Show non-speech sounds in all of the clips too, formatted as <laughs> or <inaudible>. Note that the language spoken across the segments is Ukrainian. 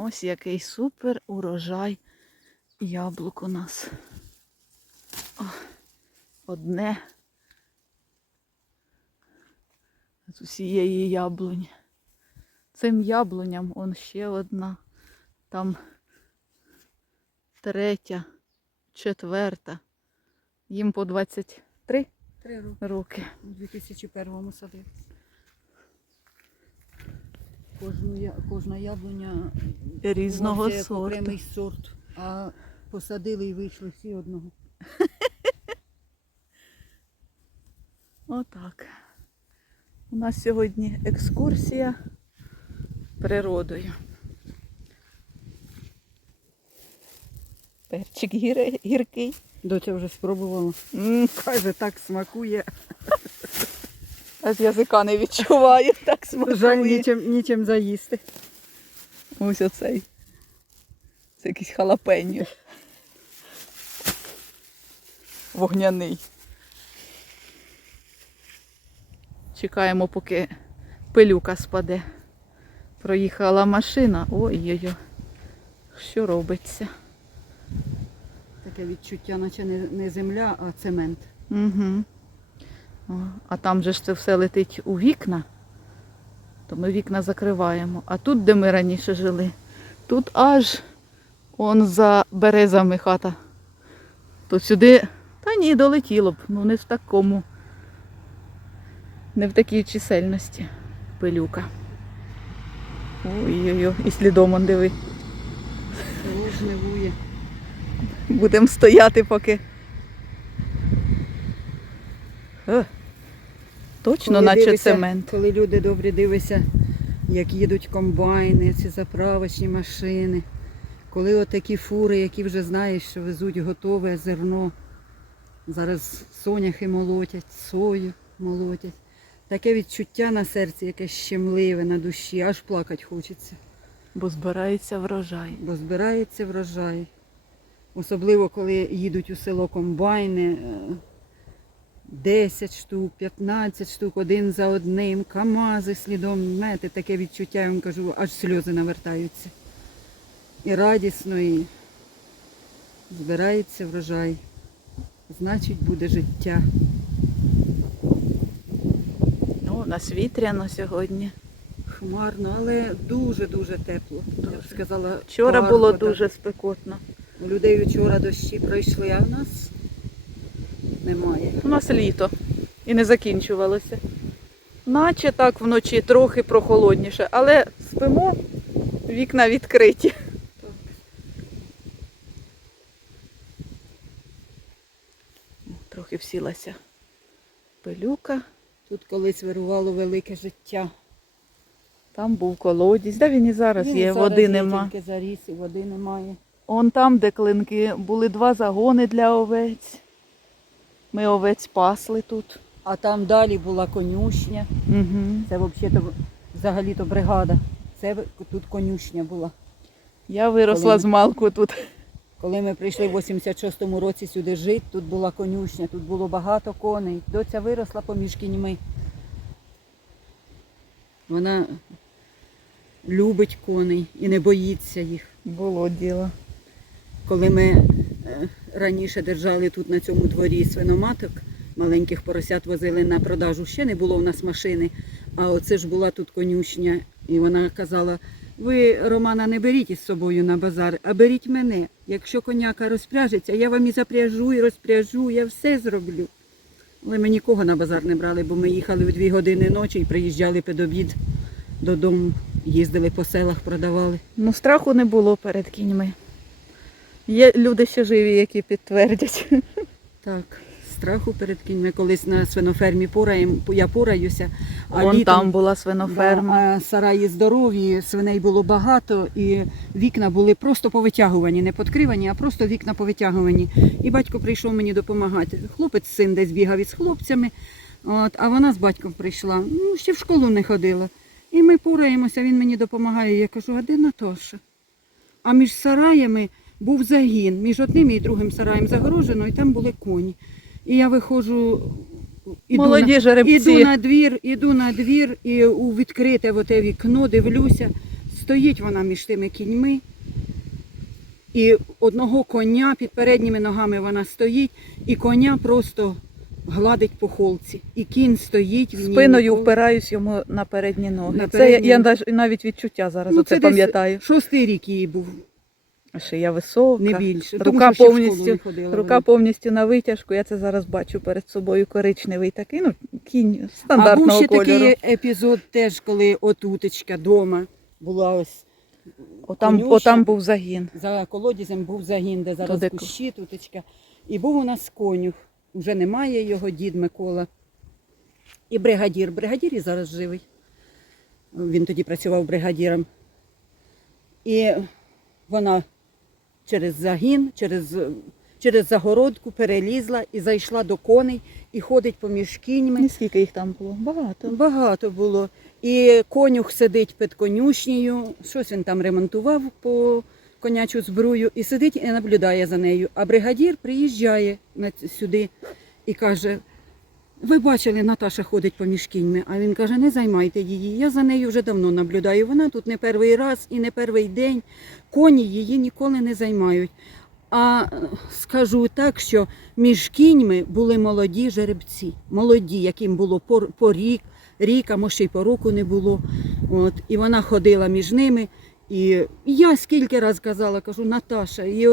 Ось який супер урожай яблук у нас. О, одне з усієї яблуні. Цим яблуням он ще одна, там третя, четверта. Їм по 23 Три роки. роки. У 2001 садив. Кожну, я- кожна яблуня Різного сорту. окремий сорт, а посадили і вийшли всі одного. <laughs> Отак. У нас сьогодні екскурсія природою. Перчик гіре- гіркий. Доця вже спробувала. М, Каже, так смакує. Аж язика не відчуваю, <laughs> так Жаль, нічим, нічим заїсти. Ось оцей. Це якийсь халапеньо. Вогняний. Чекаємо, поки пилюка спаде. Проїхала машина. Ой-ой-ой. Що робиться? Таке відчуття, наче не земля, а цемент. Угу. А там же ж це все летить у вікна, то ми вікна закриваємо. А тут, де ми раніше жили, тут аж он за березами хата. То сюди, та ні, долетіло б, ну не в такому, не в такій чисельності пилюка. Ой-ой-ой, і слідом он диви. Село жнивує. Будемо стояти поки. Е, Точно, Коли наче дивишся- цемент. Коли люди добрі дивися, як їдуть комбайни, ці заправочні машини. Коли отакі фури, які вже знаєш, що везуть готове зерно. Зараз соняхи молотять, сою молотять. Таке відчуття на серці, якесь щемливе на душі, аж плакати хочеться. Бо збирається врожай. бо збирається врожай. Особливо, коли їдуть у село комбайни, е, 10 штук, 15 штук, один за одним, камази слідом, знаєте, таке відчуття, я вам кажу, аж сльози навертаються. І радісно, і збирається врожай. Значить, буде життя. Ну, у нас вітряно сьогодні. Хмарно, але дуже-дуже тепло. Я б сказала, Вчора пар було вода. дуже спекотно. У людей вчора дощі пройшли, а в нас немає. У нас літо і не закінчувалося. Наче так вночі трохи прохолодніше, але спимо, вікна відкриті. Трохи всілася пилюка. Тут колись вирувало велике життя. Там був колодязь, де він і зараз Він є, зараз води є, нема. Тільки заріс і води немає. Он там, де клинки, були два загони для овець. Ми овець пасли тут. А там далі була конюшня. Угу. Це взагалі-то, взагалі-то бригада. Це тут конюшня була. Я виросла Коли- з малку тут. Коли ми прийшли в 86-му році сюди жити, тут була конюшня, тут було багато коней. Доця виросла поміж кіньми. Вона любить коней і не боїться їх. Було діло. Коли ми раніше держали тут на цьому дворі свиноматок, маленьких поросят возили на продажу, ще не було в нас машини. А оце ж була тут конюшня, і вона казала: ви, Романа, не беріть із собою на базар, а беріть мене. Якщо коняка розпряжеться, я вам і запряжу, і розпряжу, я все зроблю. Але ми нікого на базар не брали, бо ми їхали в дві години ночі і приїжджали під обід додому, їздили по селах, продавали. Ну, страху не було перед кіньми. Є люди ще живі, які підтвердять. Так, страху перед кіньми. Колись на свинофермі пораєм, я пораюся, а Вон літом там була свиноферма. Да, сараї здорові, свиней було багато, і вікна були просто повитягувані, не подкривані, а просто вікна повитягувані. І батько прийшов мені допомагати. Хлопець син десь бігав із хлопцями, от, а вона з батьком прийшла. Ну, ще в школу не ходила. І ми пораємося, він мені допомагає. Я кажу, а де Наташа? А між сараями був загін, між одним і другим сараєм загорожено, і там були коні. І я виходжу. іду на- Молоді жеребці. Іду на двір, іду на двір і у відкрите в оте вікно дивлюся, стоїть вона між тими кіньми. І одного коня під передніми ногами вона стоїть, і коня просто гладить по холці. І кінь стоїть в ній. Спиною ніколи- впираюсь йому на передні ноги. На Це я, я навіть відчуття зараз Ну, оце це пам'ятаю. Шостий рік її був, А ще я висока. не більше. Рука тому повністю- ходила Рука вона. повністю на витяжку, я це зараз бачу перед собою коричневий такий, ну, кінь А був ще кольору. такий епізод теж, коли отутечка вдома була ось Отам, конюшня. отам був загін. за колодязем був загін, де зараз Туди- кущі, тутечка. І був у нас конюх. Уже немає його дід Микола. І бригадір. Бригадір і зараз живий. Він тоді працював бригадіром. І вона через загін, через, через загородку перелізла і зайшла до коней і ходить поміж кіньми. І скільки їх там було? Багато. Багато було. І конюх сидить під конюшнею, щось він там ремонтував по конячу збрую, і сидить і наблюдає за нею. А бригадір приїжджає сюди і каже: ви бачили, Наташа ходить поміж кіньми. А він каже, не займайте її. Я за нею вже давно наблюдаю. Вона тут не перший раз і не перший день. Коні її ніколи не займають. А е, скажу так, що між кіньми були молоді жеребці, молоді, яким було по, рік, рік, а може й по року не було. От, і вона ходила між ними. І я скільки раз казала, кажу, Наташа, і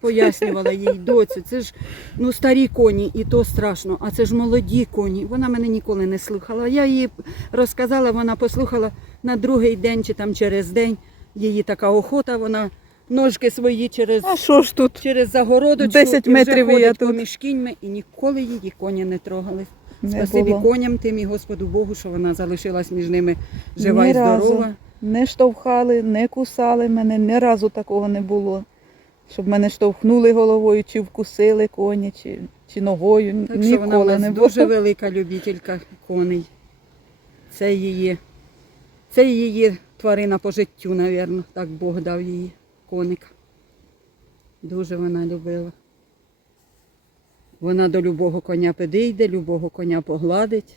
пояснювала їй доцю, це ж ну, старі коні, і то страшно, а це ж молоді коні. Вона мене ніколи не слухала. Я їй розказала, вона послухала на другий день чи там через день. Її така охота, вона ножки свої через А що ж тут? через загородочку 10 і вже метрів і я ходить тут. поміж кіньми, і ніколи її коні не трогали. Не Спасибі було. коням тим і Господу Богу, що вона залишилась між ними жива Ні і здорова. разу. Не штовхали, не кусали мене, ні разу такого не було. Щоб мене штовхнули головою, чи вкусили коні, чи, чи ногою. Так що вона Ніколи не було. дуже велика любителька коней. Це її, це її тварина по життю, мабуть, так Бог дав її коника. Дуже вона любила. Вона до любого коня підійде, любого коня погладить.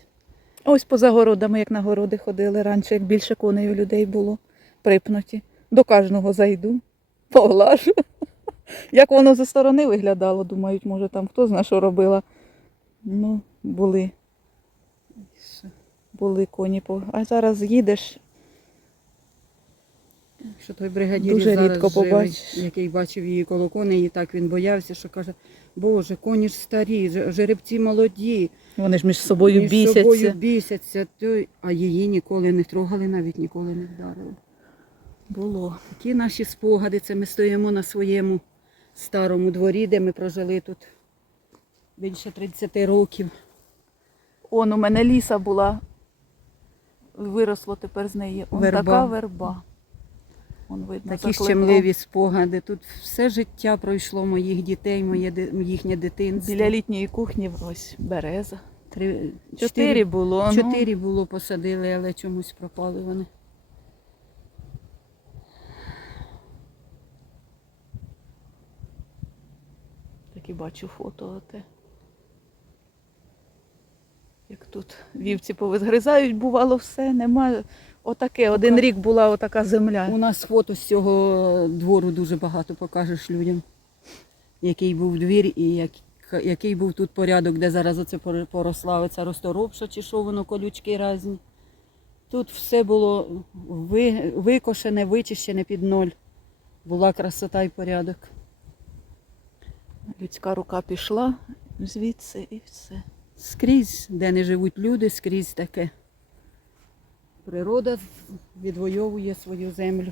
Ось поза городами, як на городи ходили раніше, як більше коней у людей було припнуті. До кожного зайду, поглажу. <laughs> Як воно зі сторони виглядало, думають, може там хто знає, що робила. Ну, були, були коні. А зараз їдеш, Що той бригадір Дуже зараз рідко живий, який бачив її коло коней, і так він боявся, що каже, Боже, коні ж старі, ж- жеребці молоді, вони ж між собою між бісяться. собою бісяться, то- а її ніколи не трогали, навіть ніколи не вдарили. Було. Такі наші спогади, це ми стоїмо на своєму старому дворі, де ми прожили тут більше 30 років. Он у мене ліса була. Виросло тепер з неї. Он Верба. така верба. Он видно Такі за щемливі спогади. Тут все життя пройшло моїх дітей, моє їхнє дитинство. Біля літньої кухні ось береза. Три, Чотири було. ну. Чотири було посадили, але чомусь пропали вони. Так і бачу фото оте. Як тут вівці повизгризають, бувало все, нема. Отаке, один рік була отака земля. У нас фото з цього двору дуже багато покажеш людям, який був двір і як, який був тут порядок, де зараз оце пор- поросла оця розторопша чи що воно, колючки різні. Тут все було ви, викошене, вичищене під ноль. Була красота і порядок. Людська рука пішла звідси і все. Скрізь, де не живуть люди, скрізь таке. Природа відвоює свою землю.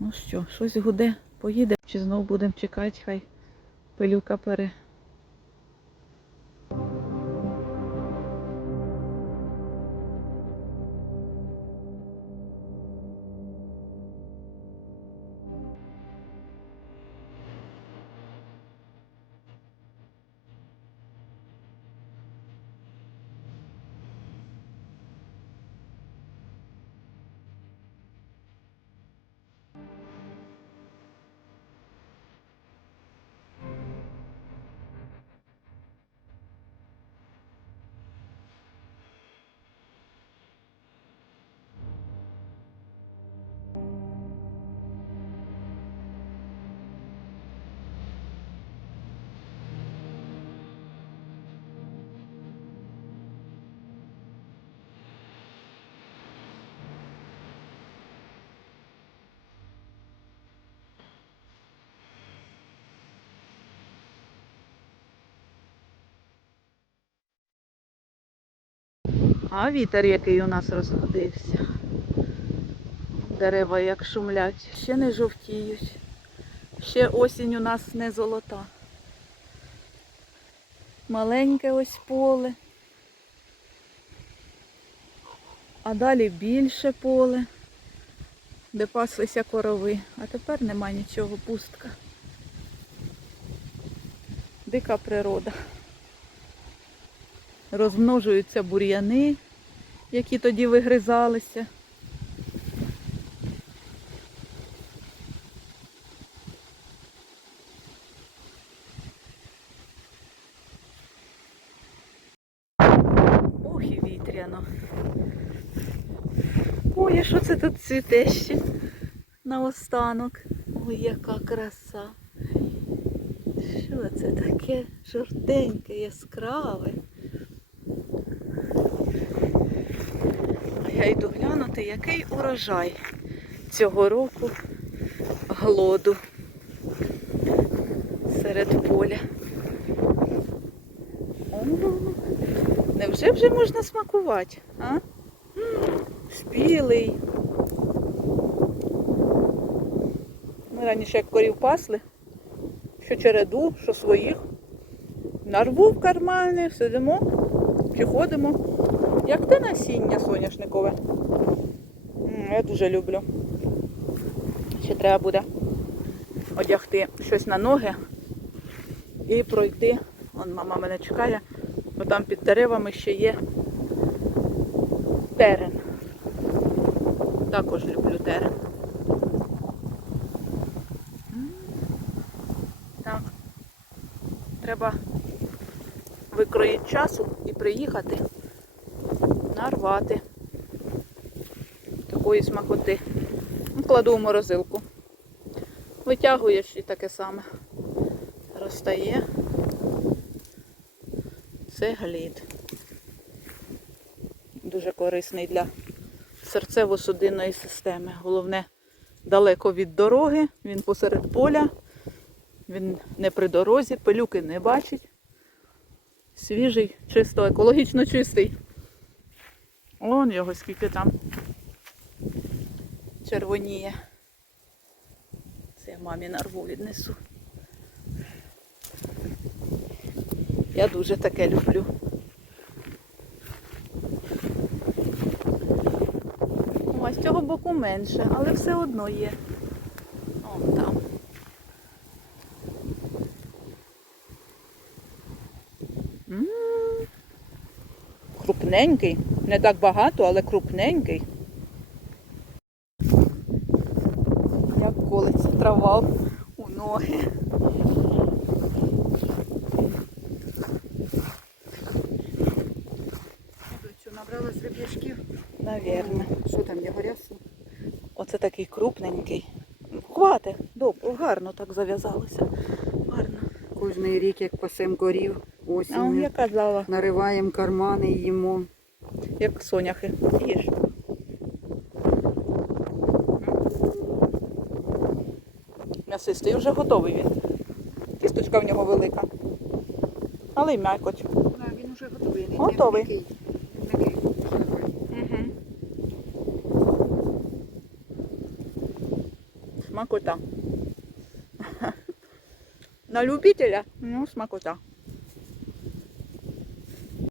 Ну що, щось гуде, поїде. Чи знову будемо чекати, хай пилюка пере. А вітер, який у нас розходився. Дерева як шумлять, ще не жовтіють. Ще осінь у нас не золота. Маленьке ось поле. А далі більше поле, де паслися корови. А тепер нема нічого, пустка. Дика природа. Розмножуються бур'яни, які тоді вигризалися. Ох і вітряно. Ой, а що це тут цвіте ще наостанок? Ой, яка краса. Що це таке жовтеньке, яскраве? Я йду глянути, який урожай цього року глоду серед поля. О, невже вже можна смакувати? А? Спілий. Ми раніше як корів пасли, що череду, що своїх. Нарву в кармани, сидимо чи ходимо. Як те насіння соняшникове. Я дуже люблю. Ще треба буде одягти щось на ноги і пройти. Вон мама мене чекає, бо там під деревами ще є терен. Також люблю терен. Так. Треба викроїти часу і приїхати нарвати такої смакоти. Кладу в морозилку. Витягуєш і таке саме розтає. Це глід. Дуже корисний для серцево-судинної системи. Головне, далеко від дороги, він посеред поля, він не при дорозі, пилюки не бачить. Свіжий, чисто, екологічно чистий. Он його скільки там червоніє. Це я мамі нарву віднесу. Я дуже таке люблю. О, а з цього боку менше, але все одно є. О, там. М. Крупненький. Не так багато, але крупненький. Як колиться трава у ноги. Набрала з риб'ячків? Навірно. Що там, не горясу? Оце такий крупненький. Хвати, добре, гарно так зав'язалося. Гарно. Кожний рік, як пасем я казала, Нариваємо кармани і їмо. Як соняхи. Їж. М'ясистий вже готовий він. Кісточка в нього велика. Але й м'якоть. Да, він вже готовий. Він Готовий. не такий. Він такий. Угу. Смакота. <laughs> На любителя, ну, смакота.